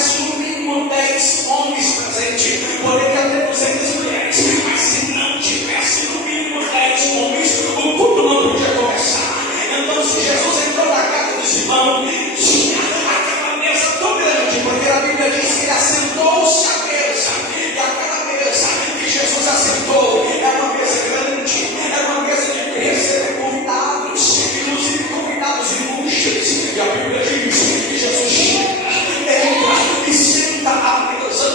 tivesse no mínimo 10 homens presentes, poderia ter 200 mulheres, mas se não tivesse no mínimo 10 homens, o culto não podia começar. Então, se Jesus entrou na casa de Simão, tinha aquela mesa tão grande, porque a Bíblia diz que ele assentou-se à mesa, e aquela mesa que Jesus assentou é uma mesa grande, é uma mesa de receber convidados, inclusive convidados ilustres. E a Bíblia diz que Jesus chega, entra e senta à mesa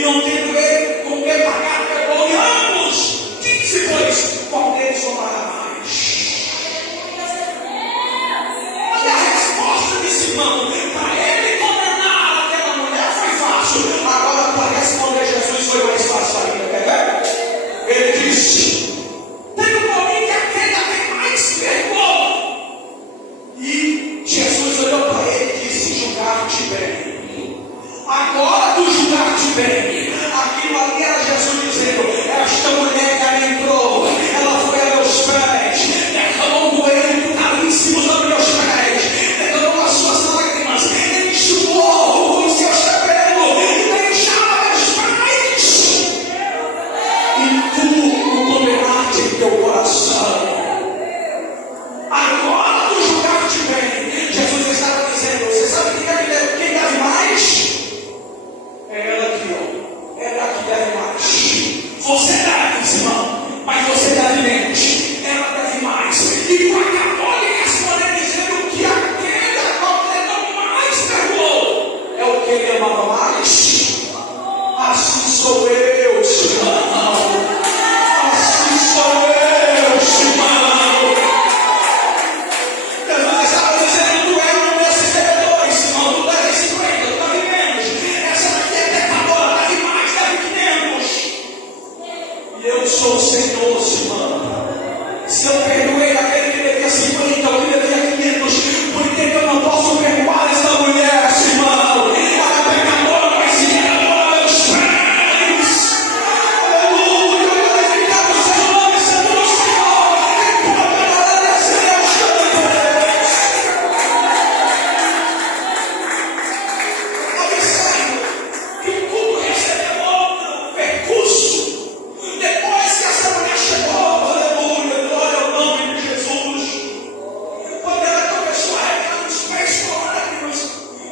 e não tendo ele com que pagar, pegou e ambos. Disse, pois, qual deles tomará mais? Olha a resposta de Simão. Para ele condenar aquela mulher foi fácil. Agora, para responder Jesus foi mais fácil ainda. Quer ver? Ele disse: tenho por mim que aquele tem mais vergonha. E Jesus olhou para ele e disse: julgar-te bem. Agora tu julgar-te bem. Aquilo ali era Jesus dizendo: esta mulher que ali entrou, ela foi a meus pés, derramou o coelho caríssimo sobre meus pés, derramou as suas lágrimas, enxugou com os seus cabelos e beijava meus pés. E tu o condenaste em teu coração. Agora tu julgar-te bem. Jesus estava dizendo: você sabe quem deve mais? É ela aqui, ó. Ela que deve mais. Você deve, Simão, mas você deve menos. Ela deve mais. E tu acabou de responder dizendo que aquele a qual ele mais perdoou é o que ele amava mais. Assim sou eu, Simão. Assim sou eu, Simão. Jesus estava dizendo: tu és um desses pecadores, Simão. Tu deve 50, tu deve menos. Essa daqui é pecadora, deve mais, deve 500. E eu sou o Senhor, Simão. Se eu perdoei aquele que devia 50, eu que devia 500, por que eu não posso perdoar essa mulher, Simão? Ela é pecadora, mas se pecadora a meus pés. Aleluia, glorificado seja o nome santo do Senhor. Quem pode adorar esse Deus Todo-Poderoso? Observe que o culto recebeu outro percurso. Depois que essa mulher chegou, aleluia, glória ao nome de Jesus. Quando ela começou a regar os pés com lágrimas,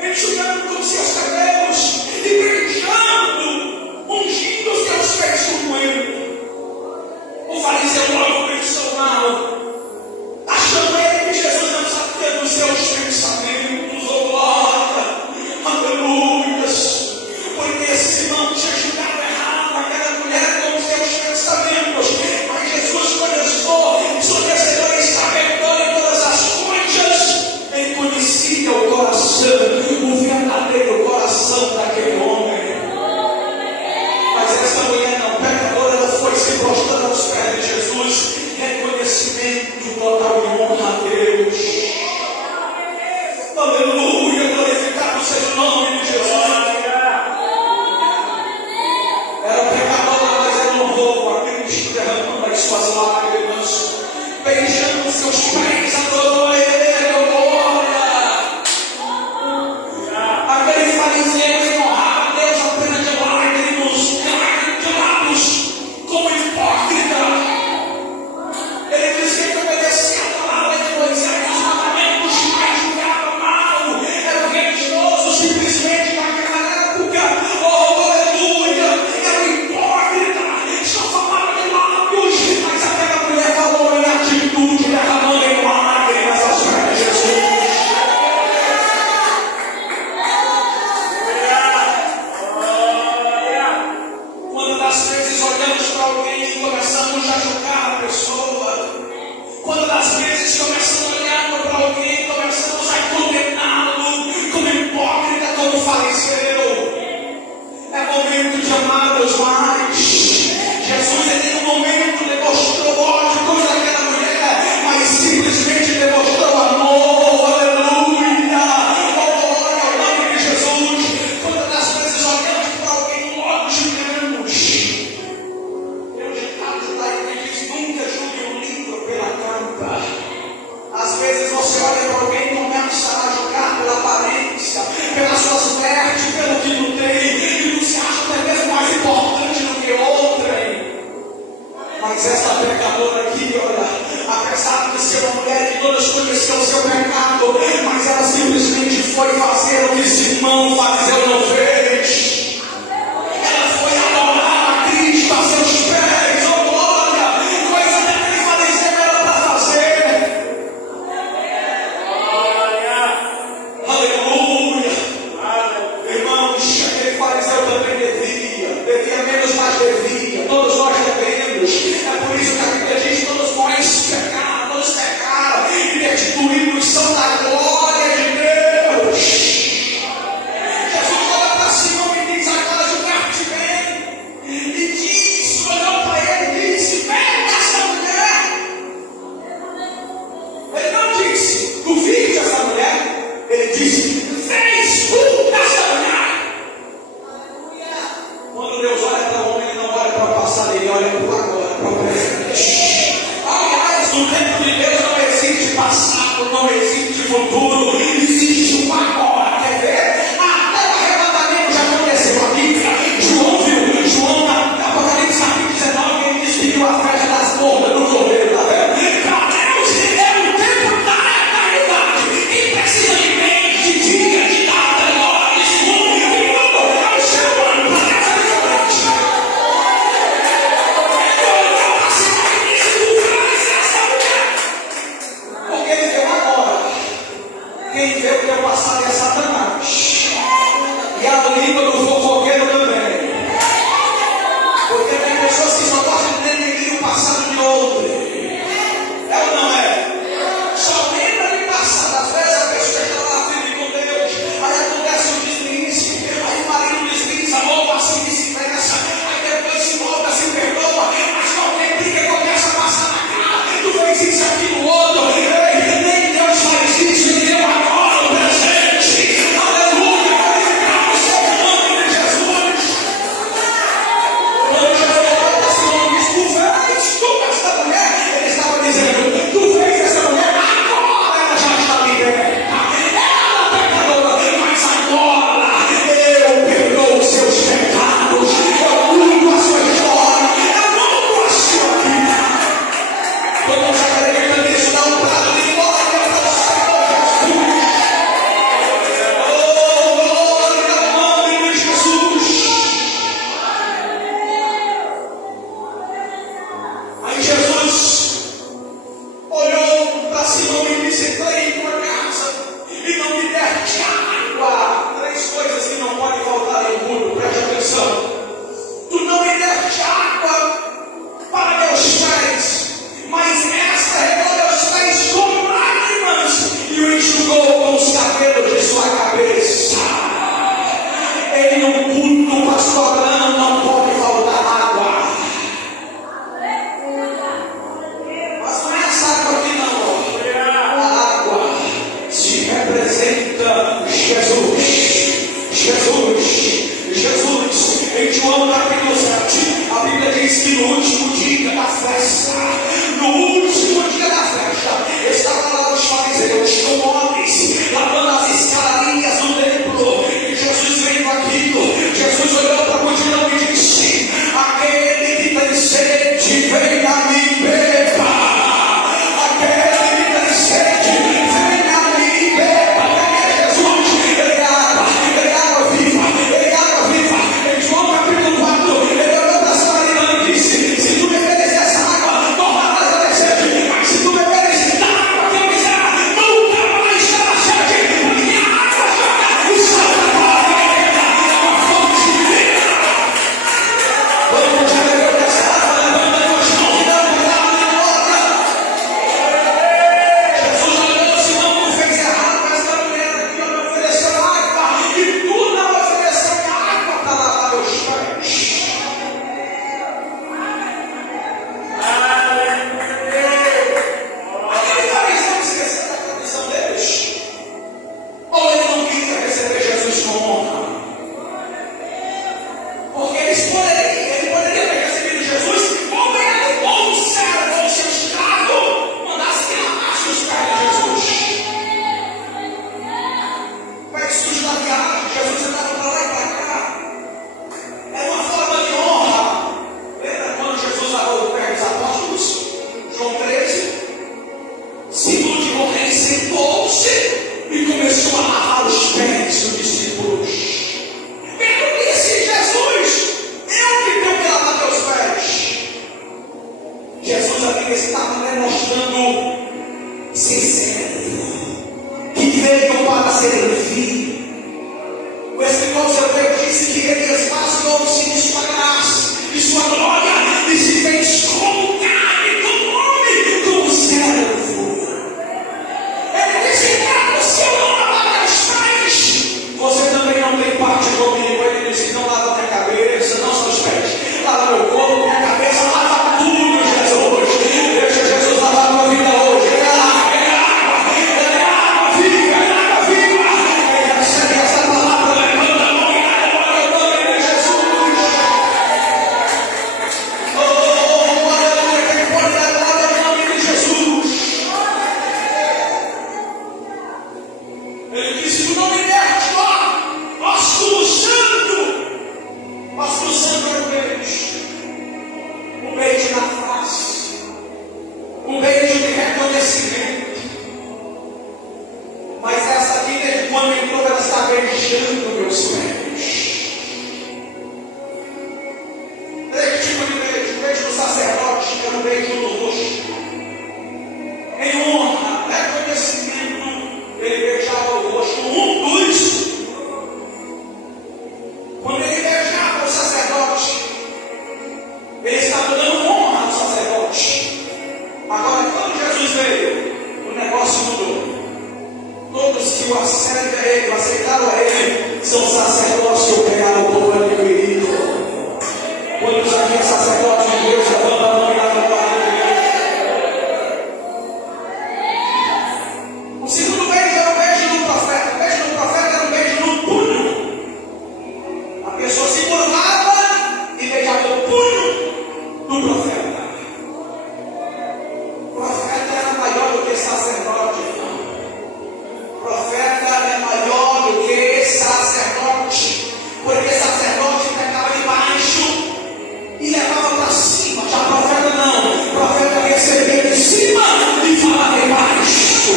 enxugando com seus cabelos e beijando, ungindo os seus pés com ele. O fariseu logo pensou mal, achando ele que Jesus não sabia dos seus pensamentos, ou glória, aleluias, porque Simão tinha julgado errado aquela mulher com os seus pensamentos, mas Jesus começou, ensurdecedor e esclarecedor em todas as coisas. Ele conhecia o coração, o verdadeiro coração daquele homem. Mas essa mulher não, pecadora, ela foi se prostrando aos pés de Jesus. Reconhecimento total de honra a Deus. Aleluia, glorificado seja o nome de Jesus. Era pecadora, mas ela honrou a Cristo, derramando as suas lágrimas, beijando os seus pés, adorou ele, glória. Aquele fariseu, ele honrava a Deus apenas de lágrimas, de lábios, como hipócrita. Ele dizia que obedecia a palavra de Moisés, os mandamentos, mas julgava mal, era religioso simplesmente naquela época. Oh, aleluia, era um hipócrita, só falava de lábios, mas aquela mulher falou em atitude, derramando em lágrimas aos pés de Jesus. Quando das vezes olhamos para alguém e começamos a julgar a pessoa, quando das vezes começamos olhando para alguém e começamos a condená-lo como hipócrita, como fariseu, é momento de amá-los mais. Jesus, ele em um momento demonstrou ódio contra aquela mulher, mas simplesmente demonstrou amor. Aleluia, glória ao nome de Jesus. Quando das vezes olhamos para alguém e logo julgamos, tem um ditado da igreja que diz: nunca julgue um livro pela capa. Às vezes você olha para alguém e começa a julgar pela aparência, pelas suas vestes, pelo que não tem, e não se acha até mesmo mais importante do que outrem. Mas essa pecadora aqui, olha, apesar de ser uma mulher que todos conheciam o seu pecado, mas ela simplesmente foi fazer o que Simão, o fariseu, não fez. Ela foi adorar a Cristo a seus pés, oh glória, coisa que aquele fariseu era para fazer. Aleluia, irmãos, aquele fariseu também devia. Quando Deus olha para o homem, ele não olha para o passado, ele olha para o agora, para o presente. Aliás, no tempo de Deus não existe passado, não existe futuro, existe um agora. Quer ver? Até o arrebatamento já aconteceu aqui. João viu, João na Apocalipse capítulo 19, ele despediu a festa das bodas do cordeiro, tá vendo? Para Deus é o tempo da eternidade. E precisa de mês, de dia, de data, de hora, de segundo, de minuto. É o ser humano, para Deus é diferente. Porque ele vê agora. Quem vê o teu passado é Satanás. E a língua do fofoqueiro também. Porque tem pessoas que só gostam de denegrir o passado de outro. É ou não é? Só lembra de passado. Às vezes a pessoa está lá firme com Deus. Aí acontece um deslize. Aí o marido desliza, ou assim vice-versa. Aí depois se volta, se perdoa. Mas qualquer briga começa a passar na cara. Tu fez isso aqui no outro. Ei, nem Deus faz isso. Ele deu agora o presente. Aleluia. Glorificado seja o nome de Jesus. Quando Jesus olhou para Simão e disse: tu fez essa mulher. Ele estava dizendo: tu fez essa mulher. Agora ela já está liberta. Ela é pecadora, mas agora eu perdoo os seus pecados. Eu mudo a sua história. Eu mudo a sua vida. Quando você está decretando isso, dá um prato de glória para o Senhor Jesus. Oh, glória ao nome de Jesus. Aí Jesus olhou para Simão e disse: entra em tua casa e não me deste água. Três coisas que não podem faltar em mundo, preste atenção. Tu não me deste água para meus pés, mas esta regou meus pés com lágrimas e o enxugou com os cabelos de sua cabeça. Em um culto, pastor Abraão, não pode faltar água. Mas não é essa água aqui não, ó. A água se representa Jesus. Jesus. Em João capítulo 7, a Bíblia diz que no último dia da festa, estavam lá os fariseus com homens lavando as escadarias do templo. E Jesus veio aquilo. Jesus olhou para a multidão e disse: aquele que tem sede, venha a mim, beba. Aquele que tem sede, venha a mim, beba. Porque Jesus, ele é água viva. Em João capítulo 4, ele olhou para a samaritana e disse: se tu beberes essa água, morrerás da sede. beijo no rosto. Em honra, reconhecimento, ele beijava o rosto dos. Quando ele beijava o sacerdote, ele estava dando honra ao sacerdote. Agora, quando Jesus veio, o negócio mudou. Todos que o aceitam a ele, aceitaram a ele, são sacerdotes que operaram o povo adquirido. Quantos aqui é sacerdote de Deus, levanta a mão e dá a glória a Deus. O segundo beijo era o beijo do profeta. O beijo do profeta era um beijo no punho. A pessoa se curvava e beijava o punho do profeta. O profeta era maior do que sacerdote. O profeta é maior do que sacerdote, porque sacerdote pegava de baixo e levava para cima. Já profeta não, o profeta recebia de cima e falava de baixo.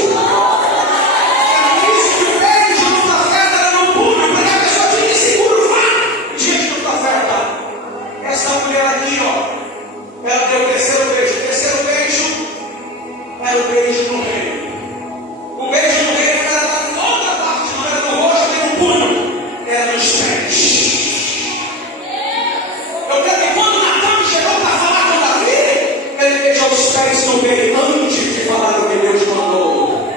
Por isso que o beijo do profeta era no punho, porque a pessoa tinha que se curvar diante do profeta. Essa mulher aqui, ó, ela deu o terceiro beijo. O terceiro beijo era o beijo no rei. O beijo no rei era da outra parte, não era no rosto nem no punho, era nos pés. Eu quero que quando Natan chegou para falar com Davi, ele beijou os pés do rei antes de falar do que Deus mandou.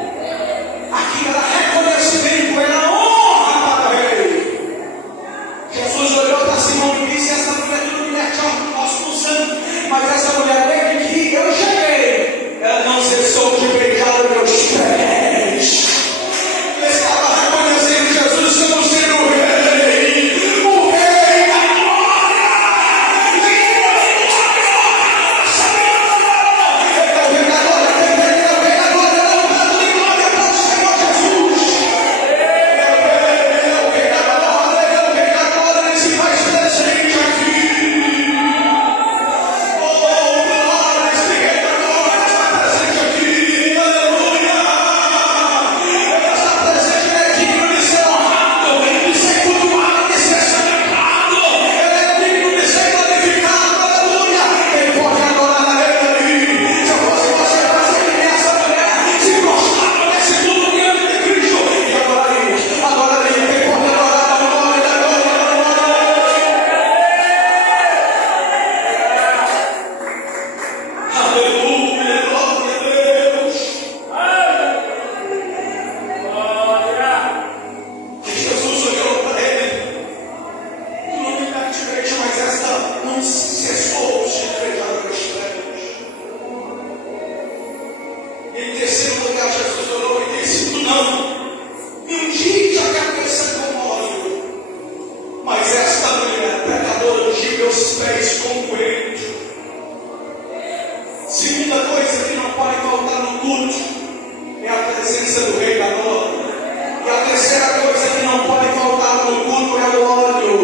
Aqui era reconhecimento, era honra para o rei. Jesus olhou para Simão e disse: essa mulher é tudo mulher de nosso sangue, mas essa mulher desde que eu cheguei, ela não cessou de beijar os meus pés. Estava reconhecendo Jesus como sendo o rei da glória. É o rei da glória, é o rei da glória, dá um prato de glória para o Senhor Jesus. É o rei da glória, ele se faz presente aqui. Oh, glória, esse rei da glória está presente aqui. Aleluia. Ele está presente, ele é digno de ser honrado, de ser cultuado, de ser celebrado. Ele é digno de ser glorificado. Aleluia. Ele pode adorar a ele ali. Se eu fosse você, fazer que nem essa mulher, se prostrava nesse tudo diante de Cristo e adoraria. Quem pode adorar a glória da glória da glória. Aleluia, glória a Deus. Que Jesus olhou para ele. Tu não me dá direito, mas esta não cessou de beijar os pés. Em terceiro lugar, Jesus olhou e disse: tu não me ungis a cabeça com óleo, mas esta mulher pecadora ungiu meus pés com coentro. Segunda coisa que não pode faltar no culto é a presença do Rei da Glória. E a terceira coisa que não pode faltar no culto é o óleo.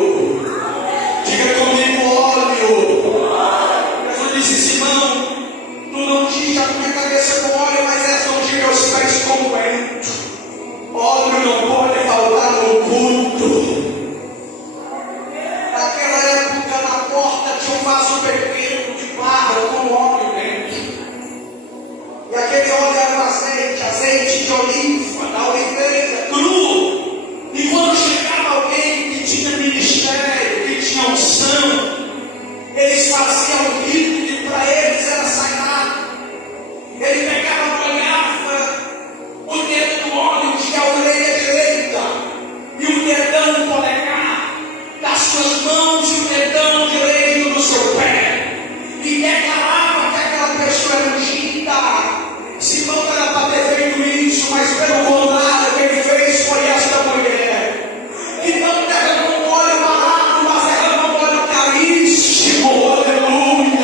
Diga comigo, óleo. Jesus disse: Simão, tu não ungiste a minha cabeça com óleo, mas essa ungiu meus pés com coentro. Óleo não pode faltar no culto. Naquela época, na porta tinha um vaso pequeno de barro com óleo dentro. E aquele óleo era o azeite de oliva, da oliveira, cru. E quando chegava alguém que tinha ministério, que tinha unção, eles faziam o rito que para eles era sagrado. Ele pegava uma garrafa, o dedo do óleo de a orelha direita e o dedão polegar das suas mãos e o dedão direito do seu pé, e declarava que aquela pessoa era ungida. Simão era para ter feito isso, mas pelo contrário, o que ele fez foi esta mulher, que não derramou um óleo barato, mas derramou um óleo caríssimo. Aleluia.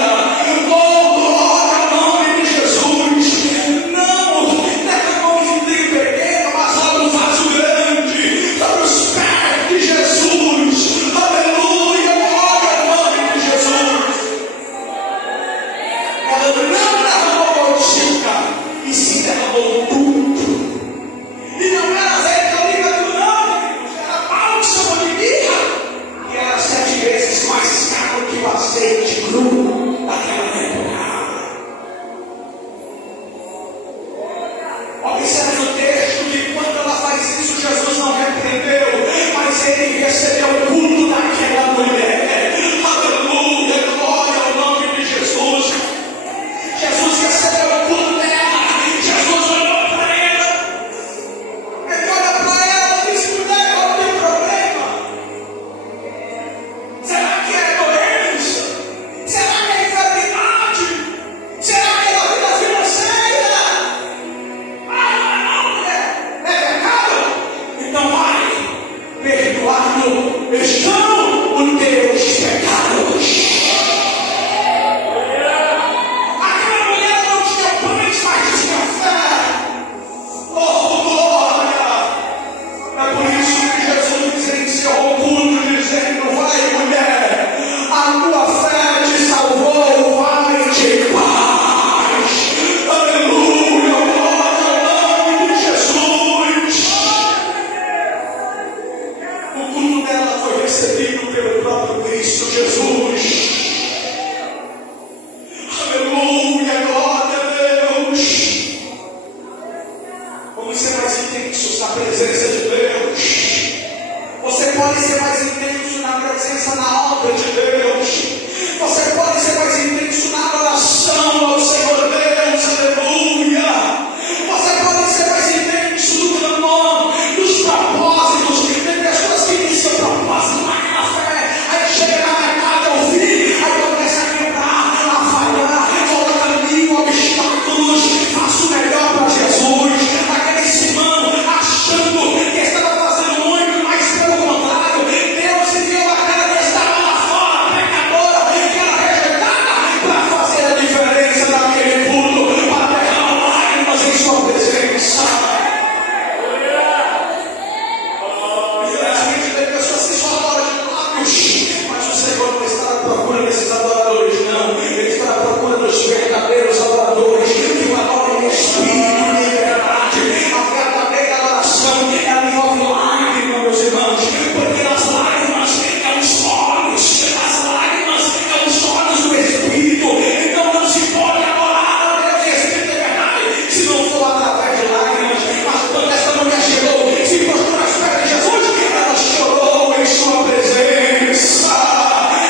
esses adoradores, não. Ele está à procura dos verdadeiros adoradores que o adoram em espírito e em verdade. A verdadeira adoração, ela envolve lágrimas, meus irmãos, porque as lágrimas é os olhos, as lágrimas é os olhos do Espírito. Então não se pode adorar a Deus em espírito e verdade se não for através de lágrimas. Mas quando esta mulher chegou, se mostrou nas pés de Jesus, ela chorou em sua presença.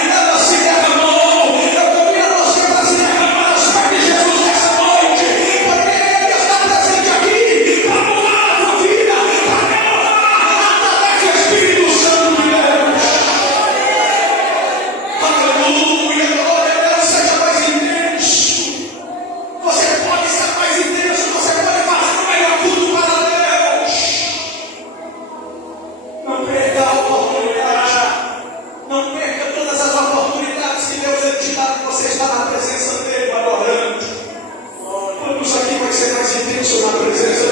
Ela se derramou. Eu convido você para se derramar aos pés de Jesus nessa noite, porque Ele está presente aqui para mudar a tua vida, para renovar através do Espírito Santo de Deus. Aleluia, glória a Deus, seja mais intenso. Você pode ser mais intenso, você pode fazer o melhor culto para Deus. Não perca a oportunidade. Não perca todas as oportunidades que Deus ele te dá, que você está na presença dele, adorando. Vamos aqui vai ser mais intenso na presença